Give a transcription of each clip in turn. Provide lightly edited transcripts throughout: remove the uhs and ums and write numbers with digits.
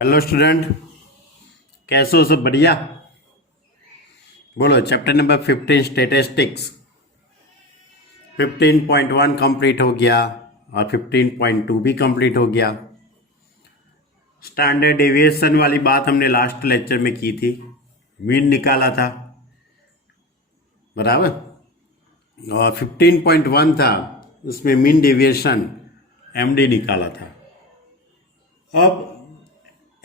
Hello student, कैसे हो? सब बढ़िया? बोलो। चैप्टर नंबर 15 स्टेटिस्टिक्स 15.1 कंप्लीट हो गया और 15.2 भी कंप्लीट हो गया। स्टैंडर्ड डेविएशन वाली बात हमने लास्ट लेक्चर में की थी, मीन निकाला था, बराबर। और 15.1 था, उसमें मीन डेविएशन एमडी निकाला था। अब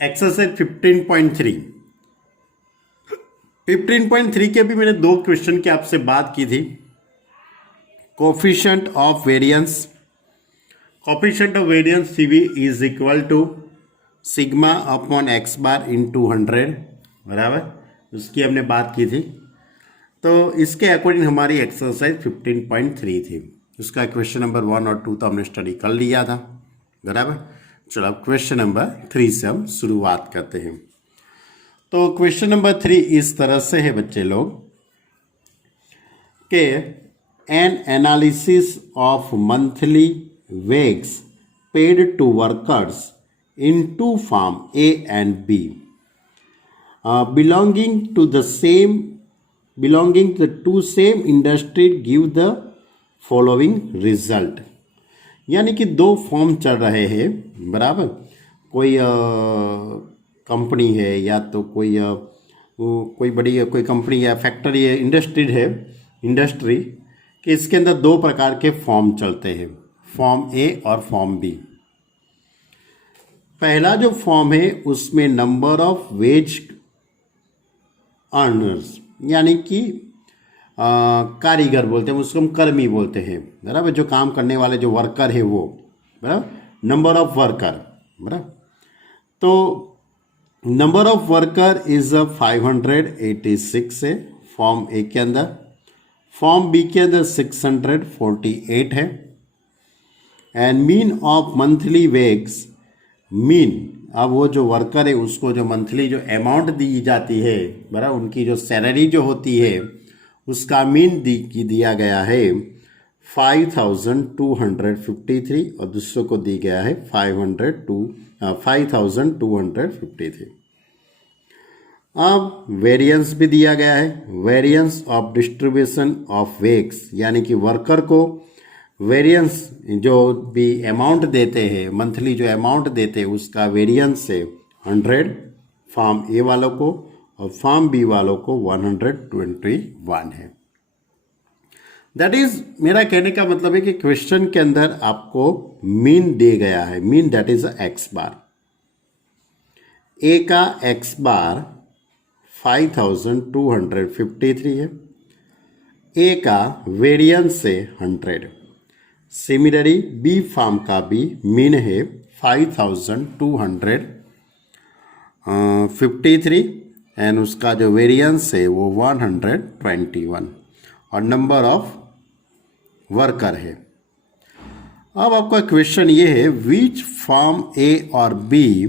एक्सरसाइज 15.3 के भी मैंने दो क्वेश्चन की आपसे बात की थी। Coefficient of variance CV is equal to sigma upon x bar into 100, बराबर, उसकी हमने बात की थी। तो इसके अकॉर्डिंग हमारी एक्सरसाइज 15.3 थी। उसका क्वेश्चन नंबर 1 और 2 तो हमने स्टडी कर लिया था, बराबर। चलो अब क्वेश्चन नंबर 3 से हम शुरुआत करते हैं। तो क्वेश्चन नंबर 3 इस तरह से है बच्चे लोग कि an analysis of monthly wage paid to workers in two firm A and B belonging to same industry give the following result। यानी कि दो फॉर्म चल रहे हैं, बराबर। कोई कंपनी है या तो कोई बड़ी कोई कंपनी या फैक्ट्री है, इंडस्ट्री कि इसके अंदर दो प्रकार के फॉर्म चलते हैं, फॉर्म ए और फॉर्म बी। पहला जो फॉर्म है उसमें नंबर ऑफ वेज अर्नर्स, यानी कि कारीगर बोलते हैं, उसको हम कर्मी बोलते हैं, बराबर। जो काम करने वाले जो वर्कर है वो, बराबर, नंबर ऑफ वर्कर, बराबर। तो नंबर ऑफ वर्कर इज 586 है फॉर्म ए के अंदर। फॉर्म बी के अंदर 648 है। And mean of monthly wage, mean, अब वो जो वर्कर है उसको जो मंथली जो अमाउंट दी जाती है, बराबर, उनकी जो सैलरी जो होती है उसका मीन दिया गया है 5253 और दूसरों को दी गया है 5253। अब वेरिएंस भी दिया गया है, variance of distribution of ways, यानी कि वर्कर को वेरिएंस जो भी अमाउंट देते हैं, मंथली जो अमाउंट देते हैं उसका वेरिएंस है 100 फॉर्म ए वालों को और फॉर्म बी वालों को 121 है। दैट इज, मेरा कहने का मतलब है कि क्वेश्चन के अंदर आपको मीन दे गया है, मीन दैट इज एक्स बार। ए का एक्स बार 5253 है, ए का वेरिएंस है 100। सिमिलरली बी फॉर्म का भी मीन है 5253 एंड उसका जो वेरिएंस है वो 121 और नंबर ऑफ वर्कर है। अब आपका क्वेश्चन ये है, विच फॉर्म ए और B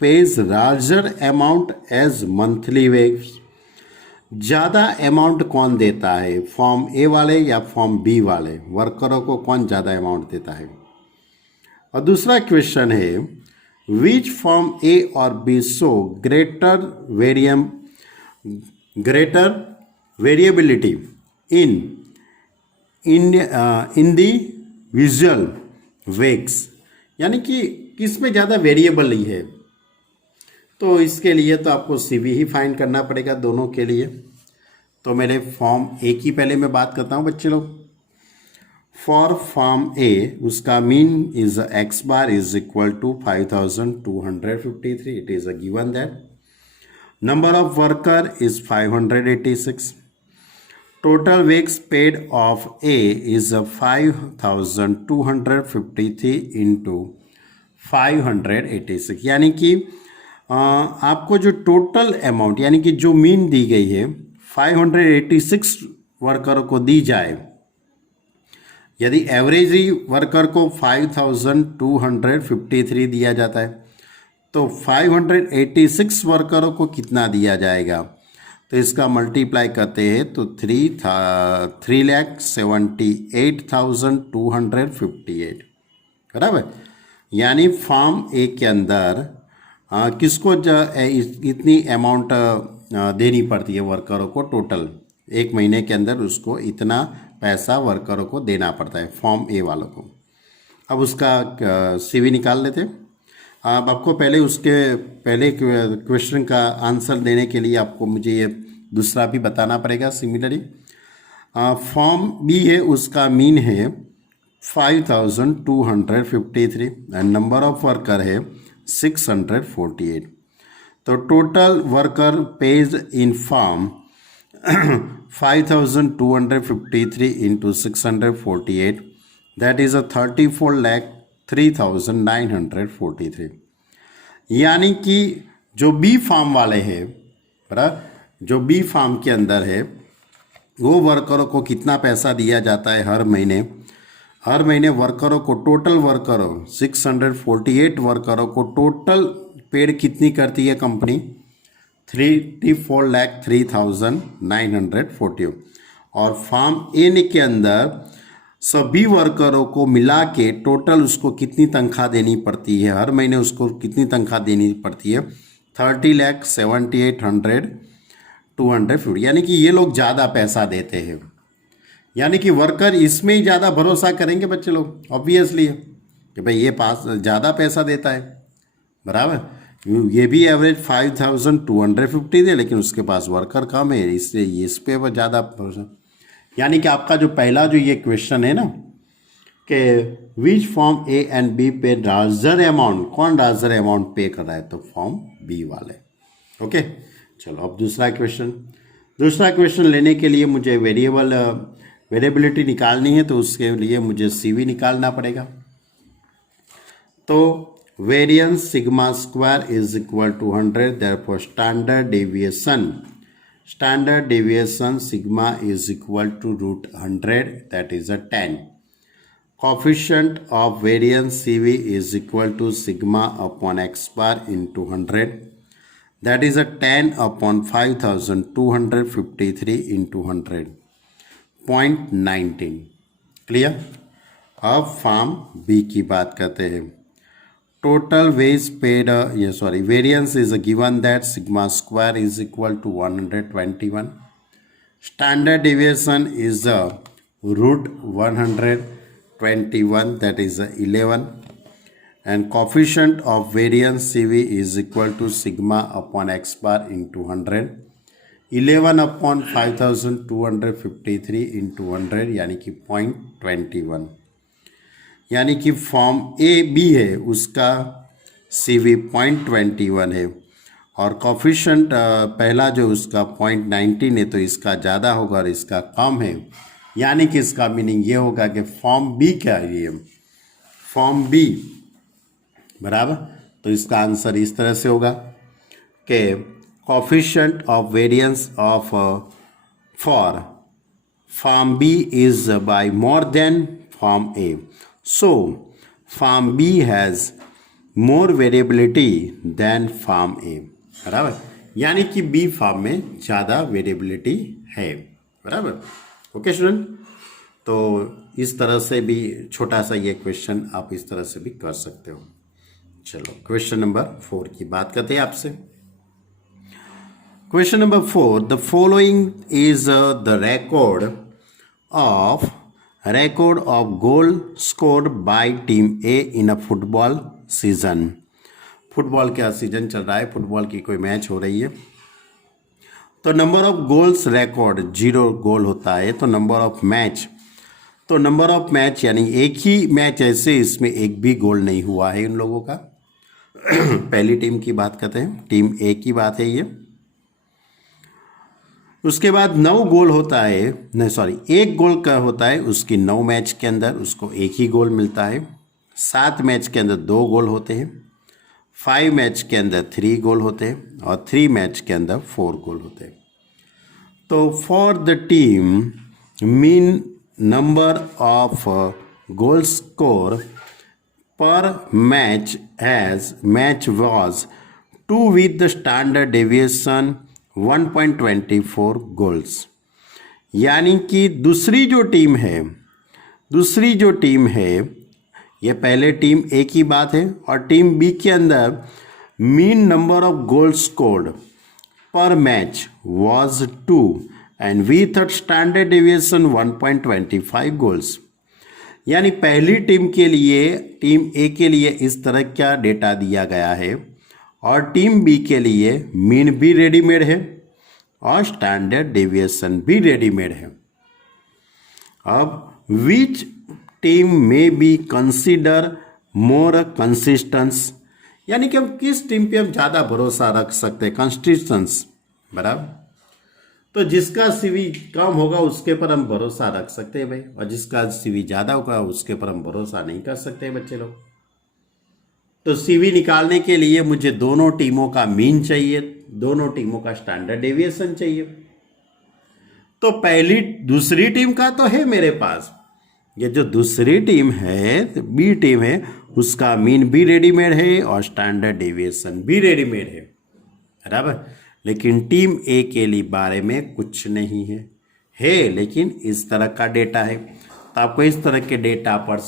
pays larger amount as monthly wage. ज़्यादा अमाउंट कौन देता है, फॉर्म ए वाले या फॉर्म बी वाले? वर्करों को कौन ज़्यादा अमाउंट देता है? और दूसरा क्वेश्चन है, विच फॉर्म ए और बी शो ग्रेटर वेरिएबिलिटी इन इंडिविजुअल वेज, यानी कि किस में ज़्यादा वेरिएबल ही है। तो इसके लिए तो आपको सीवी ही फाइंड करना पड़ेगा दोनों के लिए। तो मेरे फॉर्म ए की पहले मैं बात करता हूँ बच्चे लोग। फॉर फॉर्म ए उसका mean is x bar is equal to 5253, it is a given that. Number of worker is 586। Total wage paid of A is 5253 into 586, यानी कि आपको जो टोटल अमाउंट, यानी कि जो मीन दी गई है 586 वर्कर को दी जाए। यदि एवरेज वर्कर को 5253 दिया जाता है तो 586 वर्करों को कितना दिया जाएगा? तो इसका मल्टीप्लाई करते हैं तो 3,78,258, बराबर। यानी फॉर्म ए के अंदर किसको इतनी अमाउंट देनी पड़ती है वर्करों को टोटल, एक महीने के अंदर उसको इतना पैसा वर्करों को देना पड़ता है फॉर्म ए वालों को। अब उसका सीवी निकाल लेते हैं। अब आपको पहले उसके पहले क्वेश्चन का आंसर देने के लिए आपको मुझे ये दूसरा भी बताना पड़ेगा सिमिलरली। फॉर्म बी है, उसका मीन है 5253 एंड नंबर ऑफ वर्कर है 648। तो total worker page in form 5253 into 648, that is a 34,03,943। यानी कि जो बी फार्म वाले हैं, बराबर, जो बी फार्म के अंदर है वो वर्करों को कितना पैसा दिया जाता है हर महीने। हर महीने वर्करों को टोटल वर्करों 648 वर्करों को टोटल पेड कितनी करती है कंपनी, 34,03,940। और फॉर्म ए के अंदर सभी वर्करों को मिला के टोटल उसको कितनी तनख्वाह देनी पड़ती है हर महीने, उसको कितनी तनख्वाह देनी पड़ती है 30,78,100 250। यानी कि ये लोग ज़्यादा पैसा देते हैं, यानी कि वर्कर इसमें ही ज़्यादा भरोसा करेंगे बच्चे लोग, ऑब्वियसली है कि भाई ये पास ज़्यादा पैसा देता है, बराबर। ये भी एवरेज 5,250 दे, लेकिन उसके पास वर्कर कम है, इसलिए इस पे ज़्यादा भरोसा। यानी कि आपका जो पहला जो ये क्वेश्चन है ना कि which firm A and B pay larger amount, कौन लार्जर अमाउंट पे कर रहा है, तो फॉर्म बी वाले। ओके, चलो अब दूसरा क्वेश्चन लेने के लिए मुझे वेरिएबिलिटी निकालनी है, तो उसके लिए मुझे सीवी निकालना पड़ेगा। तो variance sigma square is equal to 100, therefore standard deviation sigma is equal to √100, that is 10। Coefficient of variance CV is equal to sigma upon x bar into 100, that is 10 upon 5253 into 100, 0.19। Clear. अब firm B की बात करते हैं। Total wage paid variance is given that sigma square is equal to 121, standard deviation is √121, that is 11, and coefficient of variance CV is equal to sigma upon x bar into 100, 11 upon 5253 into 100, यानी कि 0.21। यानी कि form A B है उसका CV 0.21 है, और coefficient पहला जो उसका 0.19 है, तो इसका ज़्यादा होगा और इसका कम है। यानी कि इसका मीनिंग ये होगा कि फॉर्म बी क्या है, ये फॉर्म बी, बराबर। तो इसका आंसर इस तरह से होगा कि coefficient of variance of for form B is by more than form A, so form B has more variability than form A, बराबर। यानी कि बी फॉर्म में ज़्यादा वेरिएबिलिटी है, बराबर। ओके स्टूडेंट, तो इस तरह से भी छोटा सा ये क्वेश्चन आप इस तरह से भी कर सकते हो। चलो क्वेश्चन नंबर 4 की बात करते हैं आपसे। Question number 4, the following is the record of goal scored by team A in a football season। Football का सीजन चल रहा है, फुटबॉल की कोई मैच हो रही है। तो नंबर ऑफ गोल्स रिकॉर्ड 0 गोल होता है, तो नंबर ऑफ मैच यानी एक ही मैच ऐसे इसमें एक भी गोल नहीं हुआ है इन लोगों का। पहली टीम की बात करते हैं, टीम ए की बात है ये। उसके बाद 9 गोल होता है, नहीं सॉरी 1 गोल का होता है उसकी 9 मैच के अंदर, उसको एक ही गोल मिलता है। 7 मैच के अंदर 2 गोल होते हैं, 5 मैच के अंदर 3 गोल होते हैं, और 3 मैच के अंदर 4 गोल होते हैं। तो for the team mean number of goal score per match was 2 with the standard deviation 1.24 goals. यानी कि दूसरी जो टीम है ये पहले टीम ए की बात है, और टीम बी के अंदर mean number of goal scored per match was 2 and with a standard deviation 1.25 goals. यानी पहली टीम के लिए, टीम ए के लिए इस तरह का डेटा दिया गया है और टीम बी के लिए मीन भी रेडीमेड है और स्टैंडर्ड डेविएशन भी रेडीमेड है। अब विच टीम में बी कंसीडर मोर कंसिस्टेंस, यानी कि हम किस टीम पे हम ज़्यादा भरोसा रख सकते हैं, कंसिस्टेंस बराबर। तो जिसका सीवी कम होगा उसके पर हम भरोसा रख सकते हैं भाई, और जिसका सीवी ज़्यादा होगा उसके पर हम भरोसा नहीं कर सकते बच्चे लोग। तो सीवी निकालने के लिए मुझे दोनों टीमों का मीन चाहिए, दोनों टीमों का स्टैंडर्ड डेविएशन चाहिए। तो पहली दूसरी टीम का तो है मेरे पास, ये जो दूसरी टीम है बी टीम है उसका मीन भी रेडीमेड है और स्टैंडर्ड डेविएशन भी रेडीमेड है बराबर। लेकिन टीम ए के लिए बारे में कुछ नहीं है लेकिन इस तरह का डेटा है। तो आपको इस तरह के डेटा पर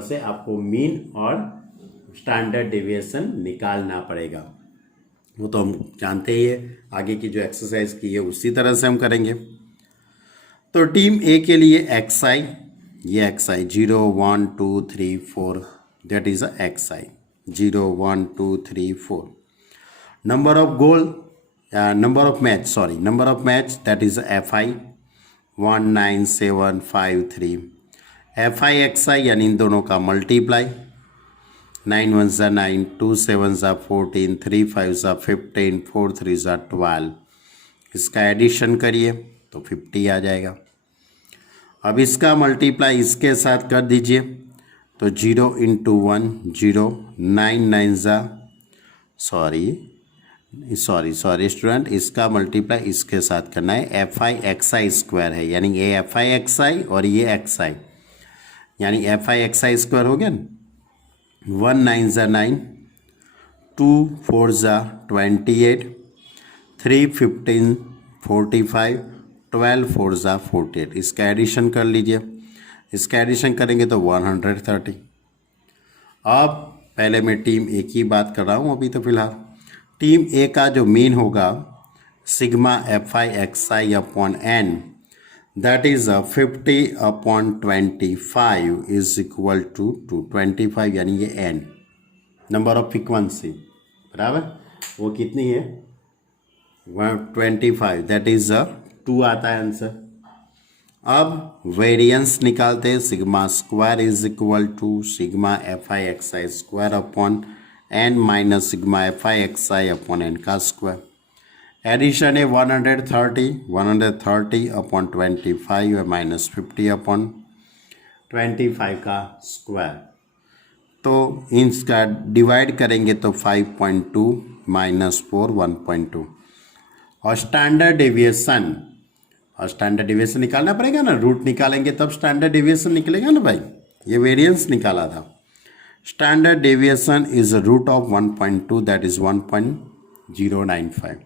से आपको मीन और स्टैंडर्ड डेविएशन निकालना पड़ेगा। वो तो हम जानते ही है, आगे की जो एक्सरसाइज की है उसी तरह से हम करेंगे। तो टीम ए के लिए XI, ये XI 0 1 2 3 4 that is XI 0 1 2 3 4। Number of goal, number of match that is FI 1 9 7 5 3। FI XI यानी इन दोनों का मल्टीप्लाई, 9 1 ज़ा 9, 2 7 ज़ा 14, 3 5 ज़ा 15, 4 3 ज़ा 12। इसका एडिशन करिए तो 50 आ जाएगा। अब इसका मल्टीप्लाई इसके साथ कर दीजिए तो 0 इंटू 1 0, 9 9 ज़ा सॉरी स्टूडेंट, इसका मल्टीप्लाई इसके साथ करना है। FI XI स्क्वायर है, यानी ये FI XI और ये XI, यानी FI XI स्क्वायर हो गया ना। 1 9 ज़ा 9, 2 4 ज़ा 28, 3 15 45, 12 4 ज़ा 48। इसका एडिशन कर लीजिए, इसका एडिशन करेंगे तो 130। अब पहले मैं टीम ए की बात कर रहा हूँ अभी तो फिलहाल। टीम ए का जो मीन होगा sigma FI XI upon n that is 50 upon 25 is equal to 25, यानी ये n नंबर ऑफ फ्रीक्वेंसी बराबर। वो कितनी है 125, दैट इज 2 आता है आंसर। अब वेरिएंस निकालते हैं, sigma square is equal to sigma FI XI square upon n minus sigma FI XI upon n का स्क्वायर। एडिशन है 130 अपॉन 25 माइनस 50 अपॉन 25 का स्क्वायर। तो इसका डिवाइड करेंगे तो 5.2 माइनस 4 1.2। और स्टैंडर्ड डेविएशन निकालना पड़ेगा ना, रूट निकालेंगे तब स्टैंडर्ड डेविएशन निकलेगा ना भाई। ये वेरिएंस निकाला था। Standard deviation is root of 1.2 that is 1.095।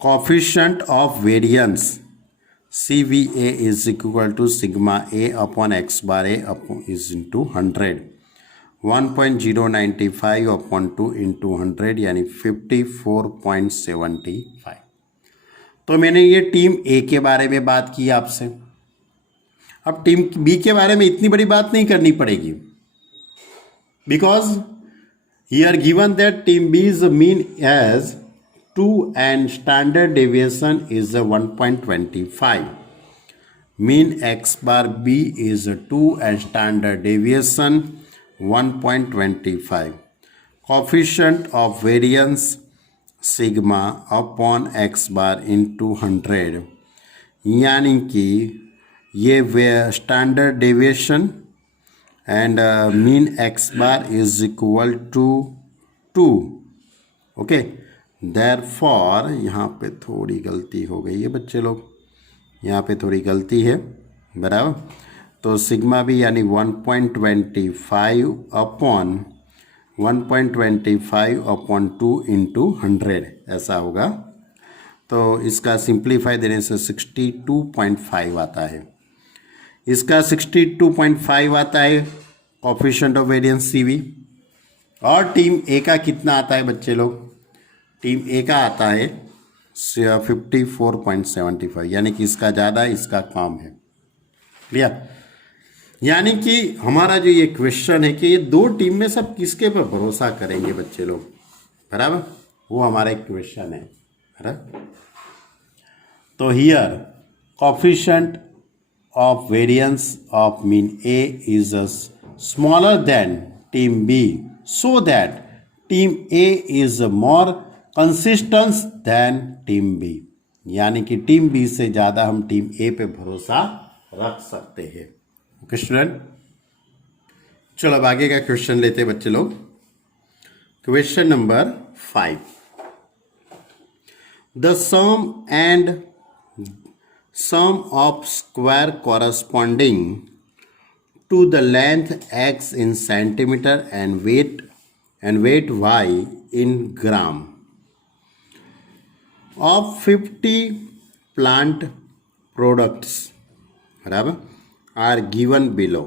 Coefficient of variance CVA is equal to sigma A upon X bar A is into 100। 1.095 upon 2 into 100 यानी 54.75। तो मैंने ये टीम ए के बारे में बात की आपसे। अब टीम बी के बारे में इतनी बड़ी बात नहीं करनी पड़ेगी, because here given that team B is mean as 2 and standard deviation is 1.25. Mean X bar B is 2 and standard deviation 1.25. Coefficient of variance sigma upon X bar into 100, यानी कि ये standard deviation and mean X bar is equal to 2. Okay, therefore यहाँ पे थोड़ी गलती हो गई है बच्चे लोग, यहाँ पे थोड़ी गलती है बराबर। तो सिग्मा भी यानी 1.25 अपॉन 2 इंटू 100 ऐसा होगा। तो इसका सिंप्लीफाई देने से 62.5 आता है। इसका 62.5 आता है कोफिशिएंट ऑफ वेरिएंस CV। और टीम ए का कितना आता है बच्चे लोग? टीम ए का आता है 54.75, यानी कि इसका ज़्यादा, इसका कम है। क्लियर? यानी कि हमारा जो ये क्वेश्चन है कि ये दो टीम में सब किसके पर भरोसा करेंगे बच्चे लोग, बराबर, वो हमारा एक क्वेश्चन है, बराबर। तो here coefficient of variance of mean A is smaller than team B, so that team A is more consistence than team B, यानी कि टीम बी से ज़्यादा हम टीम ए पे भरोसा रख सकते हैं। ओके स्टूडेंट, चलो अब आगे का क्वेश्चन लेते हैं बच्चे लोग। Question number 5, the sum of square corresponding to the length x in centimeter and weight y in gram of 50 plant products, बराबर, आर गिवन बिलो।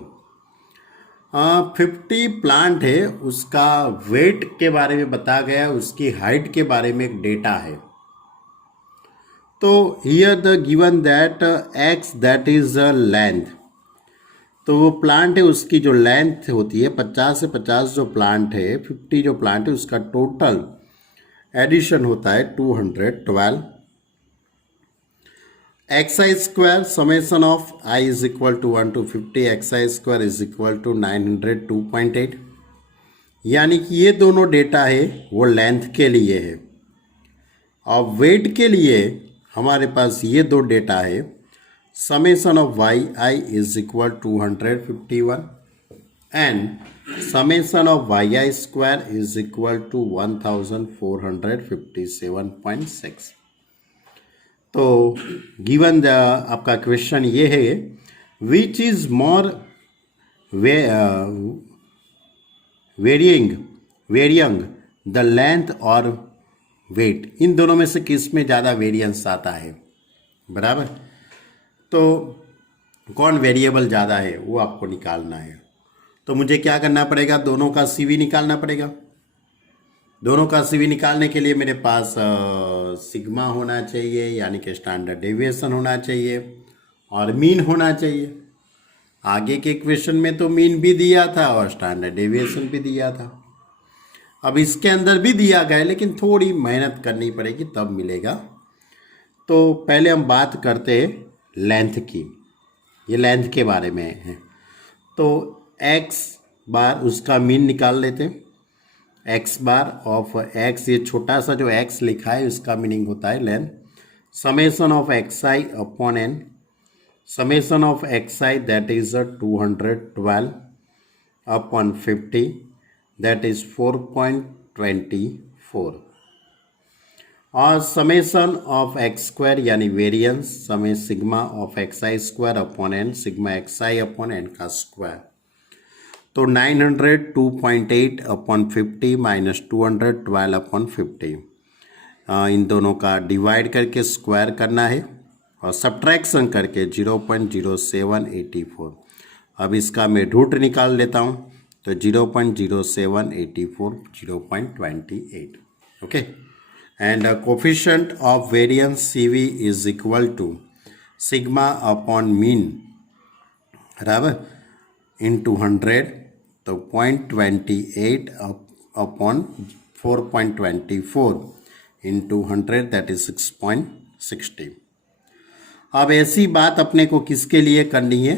50 प्लांट है, उसका वेट के बारे में बताया गया, उसकी हाइट के बारे में एक डेटा है। तो here the given that x that is length, तो वो प्लांट है उसकी जो लेंथ होती है 50 से 50 जो प्लांट है, 50 जो प्लांट है उसका टोटल एडिशन होता है 212। X i square summation of i is equal to 1 to 50, x i square is equal to 902.8, यानी कि ये दोनों डेटा है वो लेंथ के लिए है। और वेट के लिए हमारे पास ये दो डेटा है, summation of Y I is equal 251 and summation of Y I square is equal to 1457.6। तो गिवन आपका क्वेश्चन ये है, which is more varying the length और वेट, इन दोनों में से किस में ज़्यादा वेरिएंस आता है, बराबर। तो कौन वेरिएबल ज़्यादा है वो आपको निकालना है। तो मुझे क्या करना पड़ेगा, दोनों का सीवी निकालना पड़ेगा। दोनों का सीवी निकालने के लिए मेरे पास सिग्मा होना चाहिए, यानी कि स्टैंडर्ड डेविएशन होना चाहिए, और मीन होना चाहिए। आगे के क्वेश्चन में तो मीन भी दिया था और स्टैंडर्ड डेविएशन भी दिया था। अब इसके अंदर भी दिया गया है, लेकिन थोड़ी मेहनत करनी पड़ेगी तब मिलेगा। तो पहले हम बात करते हैं लेंथ की, ये लेंथ के बारे में है। तो एक्स बार उसका मीन निकाल लेते हैं। एक्स बार ऑफ एक्स, ये छोटा सा जो एक्स लिखा है उसका मीनिंग होता है length. Summation of x i upon n, summation of x i that is 212 upon 50, that is 4.24, और समेशन ऑफ एक्स स्क्वायर यानी वेरिएंस, समय sigma of x i square upon n, sigma x i upon n का square. तो 902.8 upon 50 minus 212 upon 50, इन दोनों का divide करके square करना है और सब्ट्रैक्शन करके 0.0784। अब इसका मैं रूट निकाल लेता हूँ, तो 0.0784 0.28। Okay, and coefficient of variance C V is equal to sigma upon mean, बराबर, इंटू 100, तो 0.28 अपॉन 4.24 इंटू 100 दैट इज 6.60। अब ऐसी बात अपने को किसके लिए करनी है,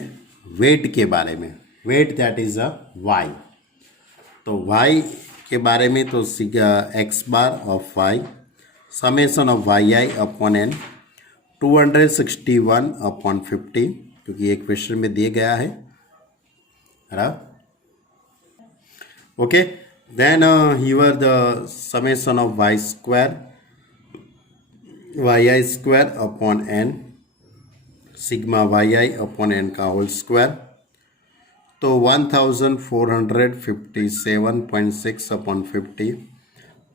वेट के बारे में। Weight that is a Y. तो वाई के बारे में तो x bar of Y, summation of Y i upon n 261 upon 50, क्योंकि ये क्वेश्चन में दिया गया है, right? Okay, then here the summation of y square yi square upon n, sigma yi upon n का होल स्क्वायर, तो 1457.6 upon 50,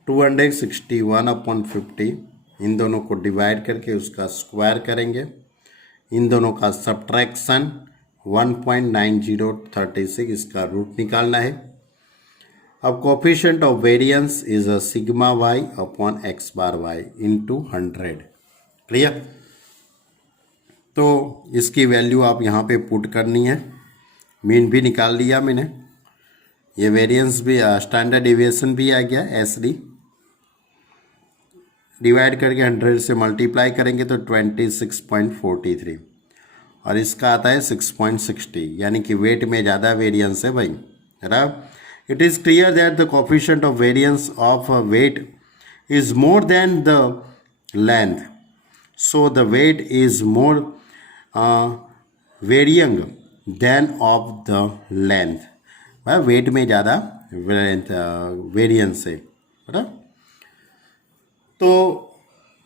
261 upon 50, इन दोनों को डिवाइड करके उसका स्क्वायर करेंगे। इन दोनों का सब्ट्रैक्शन 1.9036, इसका रूट निकालना है। अब coefficient of variance is a sigma Y upon x bar Y into 100। Clear? तो इसकी वैल्यू आप यहाँ पे पुट करनी है। मीन भी निकाल लिया मैंने, ये वेरिएंस भी स्टैंडर्ड डेविएशन भी आ गया एस डी, डिवाइड करके 100 से मल्टीप्लाई करेंगे तो 26.43 और इसका आता है 6.60, यानी कि वेट में ज़्यादा वेरिएंस है भाई, है ना। It is clear that the coefficient of variance of weight is more than the length, so the weight is more varying than of the length. Weight में ज़्यादा वेरिएंस है ना। तो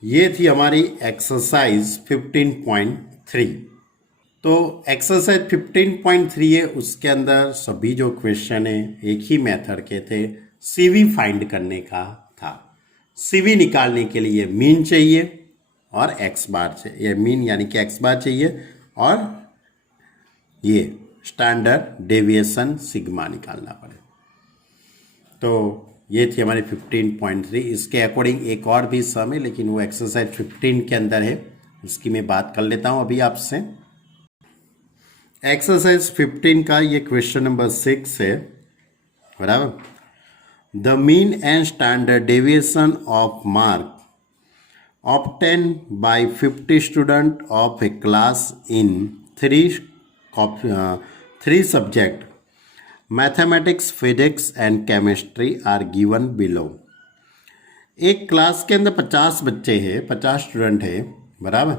ये थी हमारी एक्सरसाइज 15.3। तो एक्सरसाइज 15.3 है, उसके अंदर सभी जो क्वेश्चन है एक ही मेथड के थे, सीवी फाइंड करने का था। सीवी निकालने के लिए मीन चाहिए और एक्स बार चाहिए, मीन यानी कि एक्स बार चाहिए और ये स्टैंडर्ड डेविएशन सिग्मा निकालना पड़े। तो ये थी हमारी 15.3। इसके अकॉर्डिंग एक और भी सम है, लेकिन वो एक्सरसाइज 15 के अंदर है, उसकी मैं बात कर लेता हूँ अभी आपसे। एक्सरसाइज 15 का ये क्वेश्चन नंबर 6 है, बराबर। The mean and standard deviation of mark obtained by 50 students of a class in three subjects, mathematics, physics and chemistry are given below. एक क्लास के अंदर 50 बच्चे हैं, 50 स्टूडेंट है, बराबर।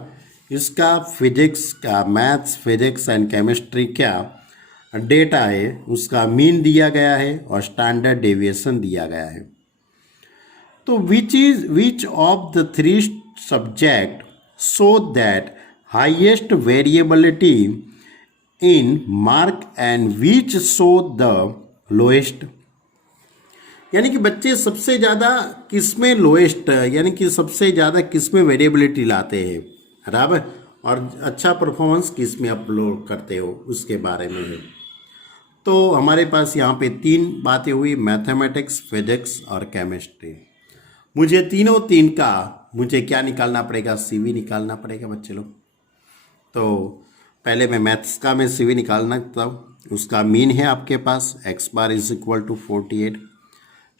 इसका फिजिक्स का, मैथ्स, फिजिक्स एंड केमिस्ट्री क्या डेटा है, उसका मीन दिया गया है और स्टैंडर्ड डेविएशन दिया गया है। तो which of the three subject show that highest variability in mark and which show the lowest, यानी कि बच्चे सबसे ज़्यादा किस में लोएस्ट, यानी कि सबसे ज़्यादा किस में वेरिएबिलिटी लाते हैं, बराबर, और अच्छा परफॉर्मेंस किस में अपलोड करते हो उसके बारे में है। तो हमारे पास यहाँ पे 3 बातें हुई, मैथमेटिक्स, फिजिक्स और केमिस्ट्री। मुझे तीन का मुझे क्या निकालना पड़ेगा, सीवी निकालना पड़ेगा बच्चे लोग। तो पहले मैं मैथ्स का मैं सीवी निकालना था, उसका मीन है आपके पास X bar is equal to 48,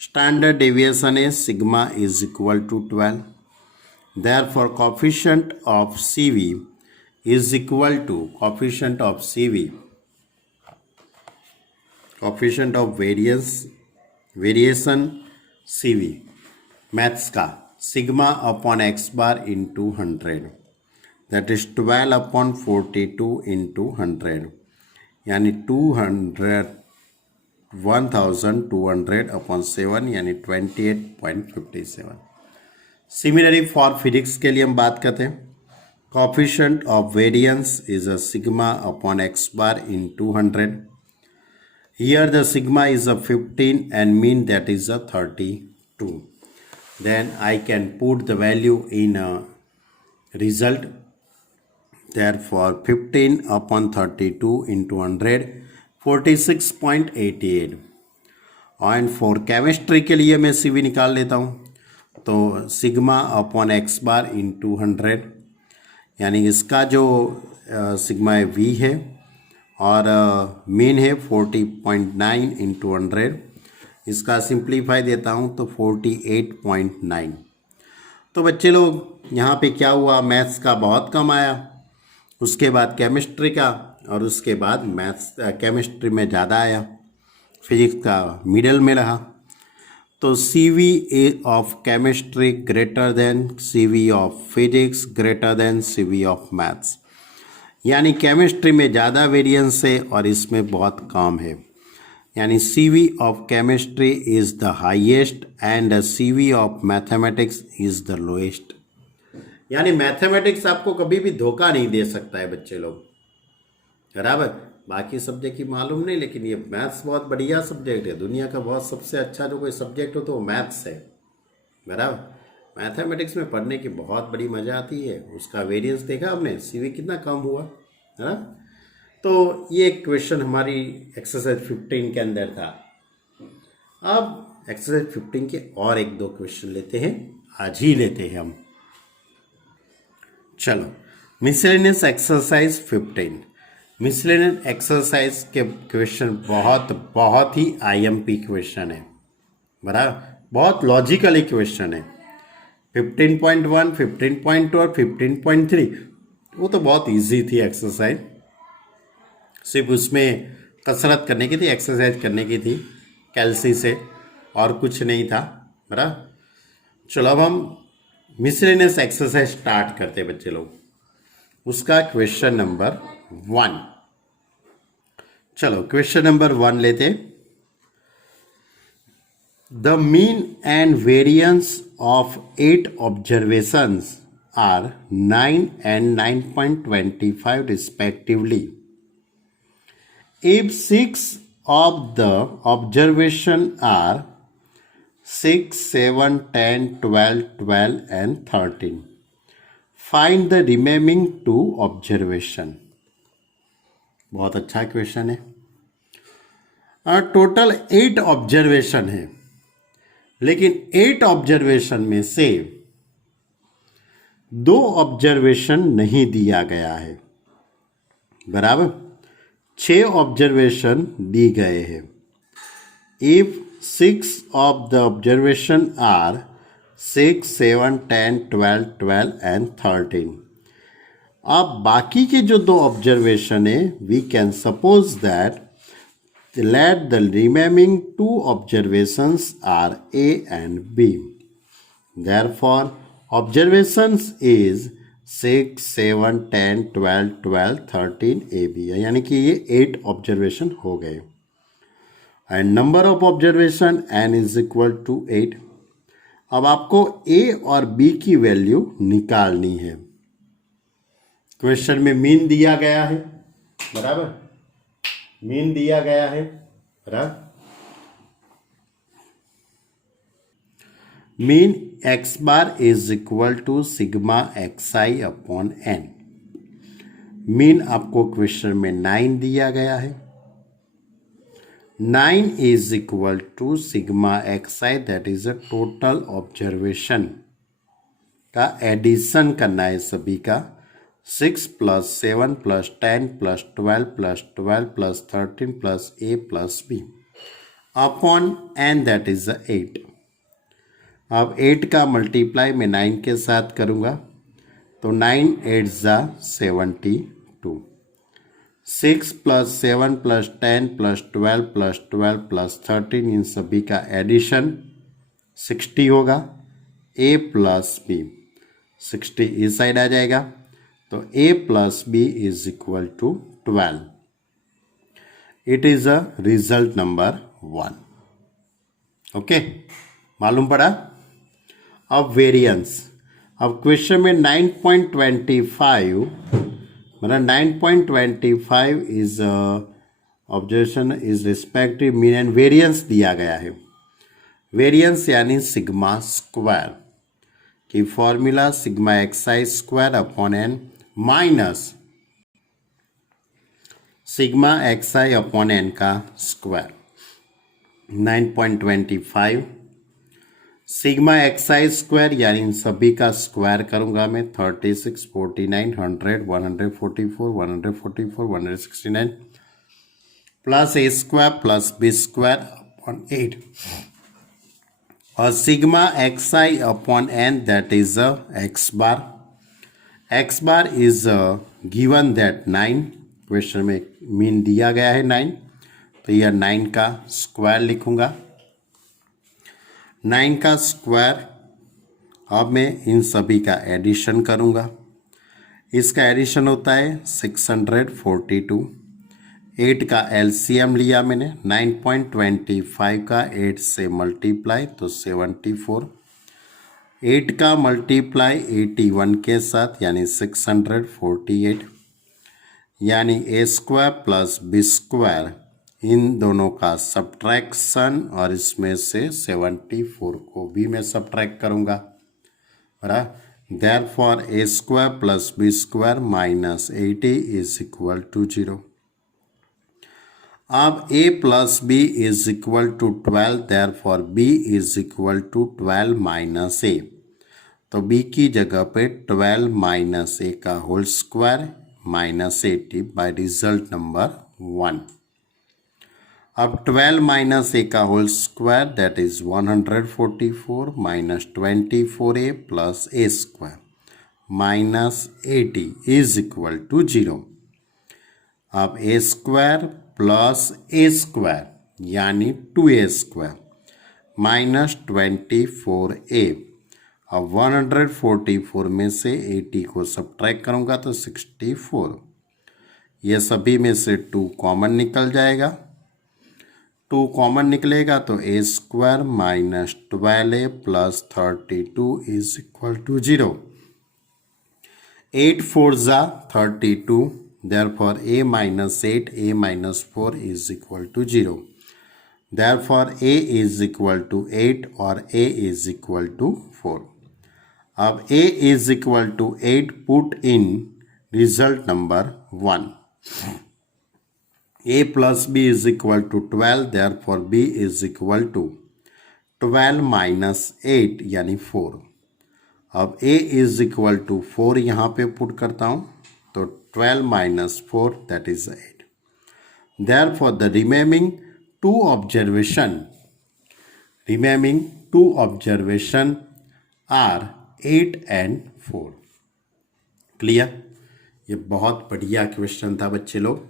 standard deviation है sigma is equal to 12, therefore coefficient of CV is equal to coefficient of CV, coefficient of variation CV maths का sigma upon x bar into 100, that is 12 upon 42 into 100, यानी 1200 upon 7 यानी 28.57। Similarly for physics के लिए हम बात करते हैं, coefficient of variance is a sigma upon x bar into 100। Here the sigma is a 15 and mean that is a 32. Then I can put the value in a result. Therefore 15 upon 32 into 100, 46.88. And for chemistry के लिए मैं CV निकाल लेता हूँ, तो sigma upon x bar into 100, यानी इसका जो सिग्मा है V है और मीन है 40.9 इंटू 100, इसका सिंप्लीफाई देता हूँ तो 48.9। तो बच्चे लोग यहाँ पे क्या हुआ, मैथ्स का बहुत कम आया, उसके बाद केमिस्ट्री का, और उसके बाद मैथ्स केमिस्ट्री में ज़्यादा आया, फिजिक्स का मिडल में रहा। तो CV of chemistry greater than CV of physics greater than CV of maths, यानी केमिस्ट्री में ज़्यादा वेरिएंस है और इसमें बहुत कम है, यानी CV of chemistry is the highest and CV of mathematics is the lowest. यानी मैथमेटिक्स आपको कभी भी धोखा नहीं दे सकता है बच्चे लोग, बराबर। बाकी सब्जेक्ट की मालूम नहीं, लेकिन ये मैथ्स बहुत बढ़िया सब्जेक्ट है, दुनिया का बहुत सबसे अच्छा जो कोई सब्जेक्ट हो तो वो मैथ्स है, बराबर। मैथमेटिक्स में पढ़ने की बहुत बड़ी मज़ा आती है। उसका वेरिएंस देखा हमने, CV कितना कम हुआ, है ना। तो ये क्वेश्चन हमारी एक्सरसाइज 15 के अंदर था। अब एक्सरसाइज 15 के और एक दो क्वेश्चन लेते हैं, आज ही लेते हैं हम। चलो, मिसलेनियस एक्सरसाइज 15। मिसलेनियस एक्सरसाइज के क्वेश्चन बहुत ही आईएमपी क्वेश्चन है, बराबर, बहुत लॉजिकली क्वेश्चन है। 15.1, 15.2 और 15.3 वो तो बहुत इजी थी एक्सरसाइज, सिर्फ उसमें कसरत करने की थी, एक्सरसाइज करने की थी कैल्सी से, और कुछ नहीं था, बराबर। चलो अब हम मिसलेनियस एक्सरसाइज स्टार्ट करते हैं बच्चे लोग। उसका क्वेश्चन नंबर 1, चलो क्वेश्चन नंबर 1 लेते। The mean and variance of 8 observations are 9 and 9.25 respectively. If 6 of the observation are 6, 7, 10, 12, 12 and 13. Find the remaining 2 observation. बहुत अच्छा क्वेश्चन है। टोटल 8 ऑब्जर्वेशन है, लेकिन 8 ऑब्जर्वेशन में से 2 ऑब्जर्वेशन नहीं दिया गया है, बराबर। 6 ऑब्जर्वेशन दी गए हैं। If 6 of the observation are 6, 7, 10, 12, 12 and 13। अब बाकी के जो 2 ऑब्जर्वेशन है, we can suppose that let the remaining 2 observations are A and B. Therefore, observations is 6, 7, 10, 12, 12, 13 AB, यानी कि ये 8 ऑब्जर्वेशन हो गए। And number of observation n is equal to 8। अब आपको A और B की वैल्यू निकालनी है। क्वेश्चन में मीन दिया गया है, बराबर, मीन दिया गया है, बराबर। Mean x bar is equal to sigma xi upon n। Mean आपको क्वेश्चन में 9 दिया गया है। 9 is equal to sigma xi, that is a total observation का एडिशन करना है सभी का। 6 + 7 + 10 + 12 + 12 + 13 + A + B upon n, that is 8। अब 8 का मल्टीप्लाई मैं 9 के साथ करूँगा, तो 9 8 = 72। 6 + 7 + 10 + 12 + 12 + 13, इन सभी का एडिशन 60 होगा। A + B 60 इस साइड आ जाएगा, तो A + B is equal to 12। It is a result number 1। Okay, मालूम पड़ा। अब वेरिएंस, अब क्वेश्चन में 9.25 मतलब 9.25 is observation is respective mean and variance दिया गया है। वेरिएंस यानी सिग्मा स्क्वायर की formula sigma xi square upon n minus sigma xi upon n का स्क्वायर। 9.25 सिग्मा xi स्क्वायर यानी इन सभी का स्क्वायर करूंगा मैं। 36, 49, 100, 144, 144, 169 plus a square plus b square upon 8 और sigma xi upon n, that is x bar. x bar is given that 9, question में mean दिया गया है 9, तो यह 9 का स्क्वायर लिखूंगा। 9 का स्क्वायर, अब मैं इन सभी का एडिशन करूंगा। इसका एडिशन होता है 642। 8 का एलसीएम लिया मैंने, 9.25 का 8 से मल्टीप्लाई तो 74। 8 का मल्टीप्लाई 81 के साथ यानी 648, यानी a square plus b square, इन दोनों का सब्ट्रैक्शन और इसमें से 74 को भी मैं सब्ट्रैक्ट करूंगा, बराबर। देयरफॉर a square plus b square minus 80 is equal to 0। अब a plus B is equal to 12, therefore b is equal to 12 minus A. तो b की जगह पे 12 माइनस ए का whole square minus 80 by result number 1। अब 12 minus A का whole square that is 144 minus 24a plus A square minus 80 is equal to 0। अब ए square plus A square यानी 2a square minus 24a। अब 144 में से 80 को subtract करूंगा तो 64। ये सभी में से 2 कॉमन निकल जाएगा, 2 कॉमन निकलेगा तो A square minus 12a plus 32 is equal to 0। 8 4 जा 32, therefore a minus 8, a minus 4 is equal to 0. Therefore a is equal to 8 or a is equal to 4. अब a is equal to 8 put in result number 1. a plus b is equal to 12, therefore b is equal to 12 minus 8 यानी 4। अब a is equal to 4 यहाँ पे put करता हूँ तो 12 minus 4 that is 8. Therefore the remaining two observation are 8 and 4. Clear? ये बहुत बढ़िया क्वेश्चन था बच्चे लोग,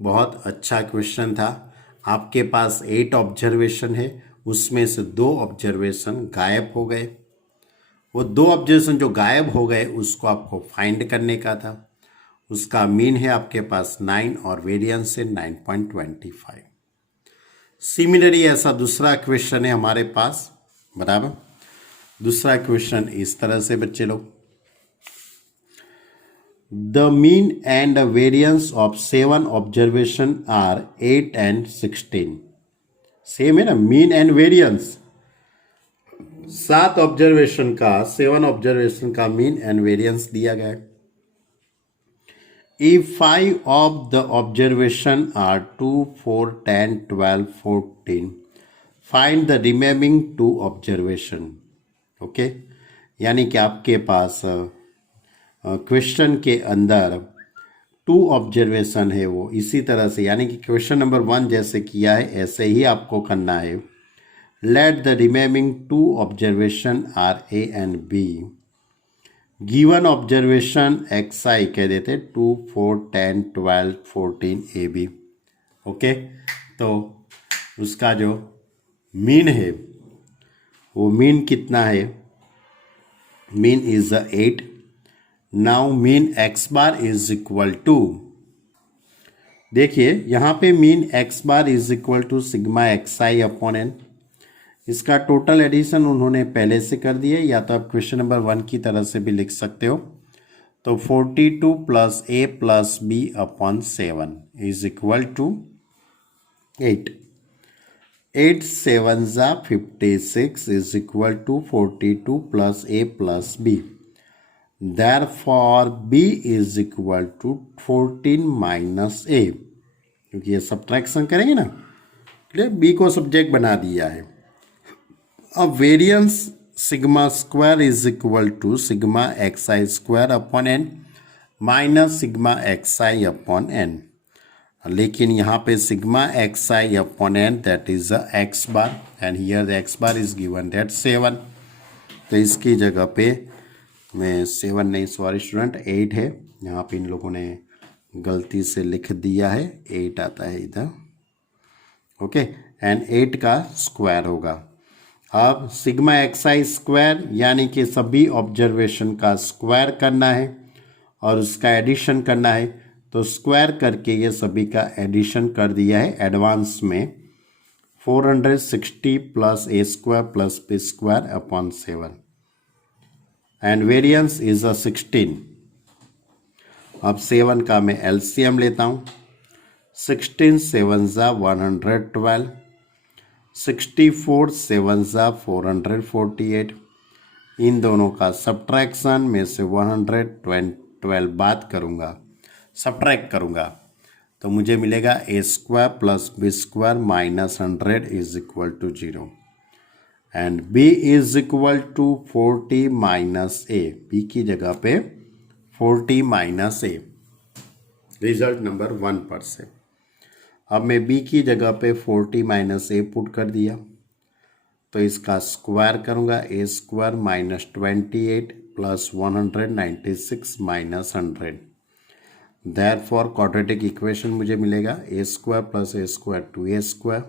बहुत अच्छा क्वेश्चन था। आपके पास 8 ऑब्जर्वेशन है, उसमें से 2 ऑब्जर्वेशन गायब हो गए। वो 2 ऑब्जर्वेशन जो गायब हो गए उसको आपको फाइंड करने का था। उसका मीन है आपके पास 9 और वेरिएंस है 9.25। सिमिलरली ऐसा दूसरा क्वेश्चन है हमारे पास, बराबर। दूसरा क्वेश्चन इस तरह से बच्चे लोग, the mean and variance of 7 observation are 8 and 16। Same है ना, मीन एंड वेरिएंस। 7 ऑब्जर्वेशन का, 7 ऑब्जर्वेशन का मीन एंड वेरिएंस दिया गया है। If 5 of the observation are 2, 4, 10, 12, 14, find the remaining 2 observation। Okay, यानी कि आपके पास क्वेश्चन के अंदर 2 ऑब्जर्वेशन है वो इसी तरह से, यानी कि क्वेश्चन नंबर 1 जैसे किया है ऐसे ही आपको करना है। Let the remaining 2 observation are A and B. Given observation X I कह देते 2, 4, 10, 12, 14 ए बी। ओके, तो उसका जो मीन है वो मीन कितना है? Mean is 8। Now mean x bar is equal to, देखिए यहाँ पे mean x bar is equal to sigma x i upon n. इसका टोटल एडिशन उन्होंने पहले से कर दिया, या तो आप क्वेश्चन नंबर 1 की तरह से भी लिख सकते हो। तो 42 plus A plus B upon 7 is equal to 8। 8 7 जा 56 is equal to 42 plus A plus B. Therefore B is equal to 14 minus A, क्योंकि ये सब्ट्रैक्शन करेंगे ना, इसलिए बी को सब्जेक्ट बना दिया है। अब variance sigma square is equal to sigma x i square upon n minus sigma x i upon n. लेकिन यहाँ पे sigma x i upon n that is x bar and here the x bar is given that 7। तो इसकी जगह पे मैं 7 नहीं, sorry student 8 है, यहाँ पे इन लोगों ने गलती से लिख दिया है, 8 आता है इधर। ओके, एंड 8 का स्क्वायर होगा। अब सिग्मा एक्स आई स्क्वायर यानी कि सभी ऑब्जर्वेशन का स्क्वायर करना है और उसका एडिशन करना है, तो स्क्वायर करके ये सभी का एडिशन कर दिया है एडवांस में। 460 plus A square plus B square upon 7 and variance is 16। अब 7 का मैं एलसीएम लेता हूँ। 16 7 जा 112, 64 7 जा 448। इन दोनों का सब्ट्रैक्शन में से 112 बात करूँगा, सब्ट्रैक्ट करूँगा तो मुझे मिलेगा A square plus B square minus 100 is equal to 0 and b is equal to 40 minus A, b की जगह पे 40 माइनस ए, रिजल्ट नंबर 1 पर से। अब मैं b की जगह पे 40 माइनस ए पुट कर दिया, तो इसका स्क्वायर करूँगा, A square minus 28 plus 196 minus 100। Therefore quadratic equation मुझे मिलेगा A square plus A square 2a square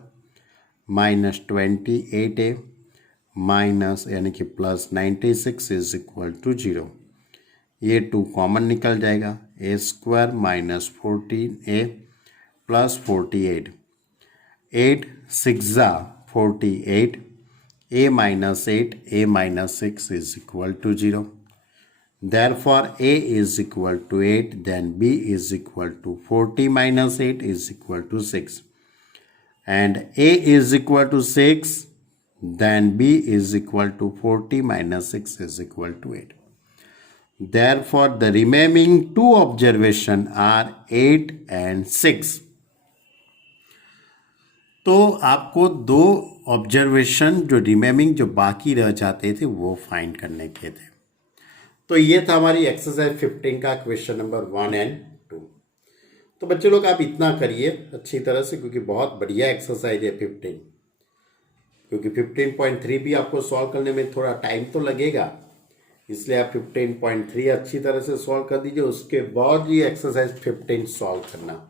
minus 28a minus यानी कि प्लस 96 इज इक्वल टू 0। ये 2 कॉमन निकल जाएगा, ए square minus 14a plus 48, 8 6 48, a minus 8, a minus 6 is equal to 0. Therefore, a is equal to 8, then b is equal to 40 minus 8 is equal to 6. And a is equal to 6, then b is equal to 40 minus 6 is equal to 8. Therefore, the remaining 2 observations are 8 and 6. तो आपको 2 observation जो रिमेमिंग जो बाकी रह जाते थे वो find करने के थे। तो ये था हमारी एक्सरसाइज 15 का क्वेश्चन नंबर 1 एंड 2। तो बच्चे लोग आप इतना करिए अच्छी तरह से, क्योंकि बहुत बढ़िया एक्सरसाइज है 15, क्योंकि 15.3 भी आपको सॉल्व करने में थोड़ा टाइम तो लगेगा, इसलिए आप 15.3 अच्छी तरह से सॉल्व कर दीजिए। उसके बाद ये एक्सरसाइज 15 सॉल्व करना।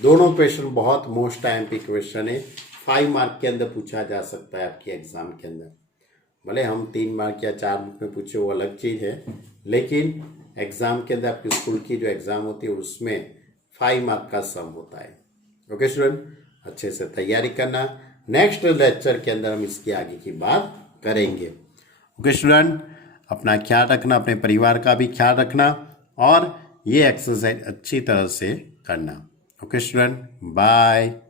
दोनों क्वेश्चन बहुत मोस्ट टाइम पे क्वेश्चन है, 5 मार्क के अंदर पूछा जा सकता है आपके एग्जाम के अंदर। भले हम 3 मार्क या 4 मार्क में पूछे वो अलग चीज़ है, लेकिन एग्जाम के अंदर आपकी स्कूल की जो एग्जाम होती है उसमें 5 मार्क का सम होता है। ओके स्टूडेंट, अच्छे से तैयारी करना, नेक्स्ट लेक्चर के अंदर हम इसकी आगे की बात करेंगे। ओके स्टूडेंट, अपना ख्याल रखना, अपने परिवार का भी ख्याल रखना और ये एक्सरसाइज अच्छी तरह से करना। Okay, student. Bye.